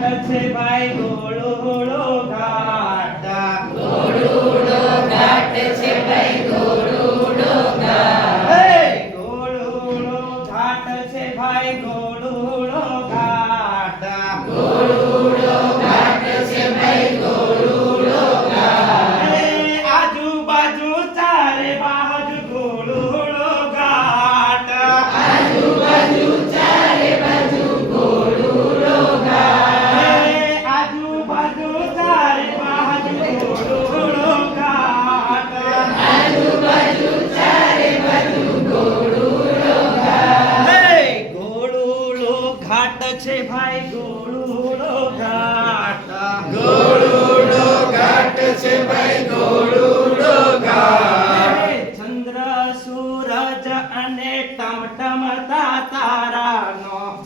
ઘાટ છે ભાઈ ગોળો ગોળો ઘાટ. ગોળો ઘાટ છે ભાઈ ગોળો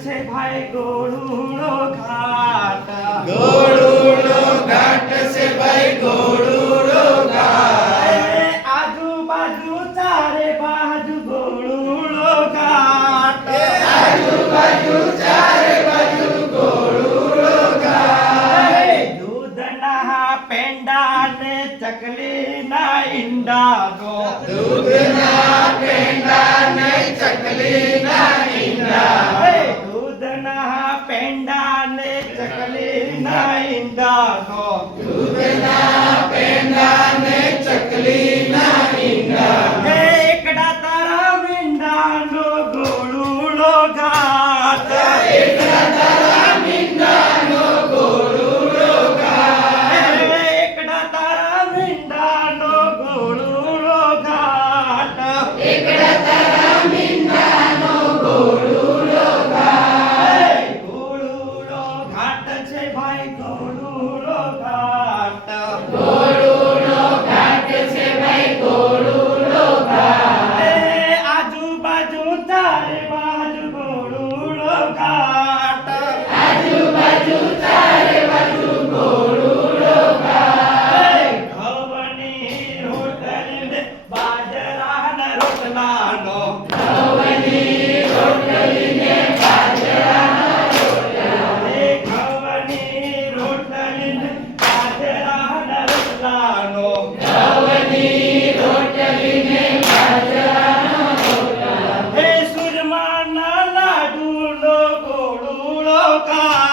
છે ભાઈ ગોળુણો ઘાટ. ગોળુણો ઘાટ છે ભાઈ ગોળુણો ઘાટ. આજુબાજુ ચારે બાજુ ગોળુણો ઘાટ. આજુબાજુ ચારે બાજુ ગોળુણો ઘાટ. દૂધના પેંડા ને ચકલી ના ઈંડા ગો દૂધના પેંડા ને ચકલી অন্ধকার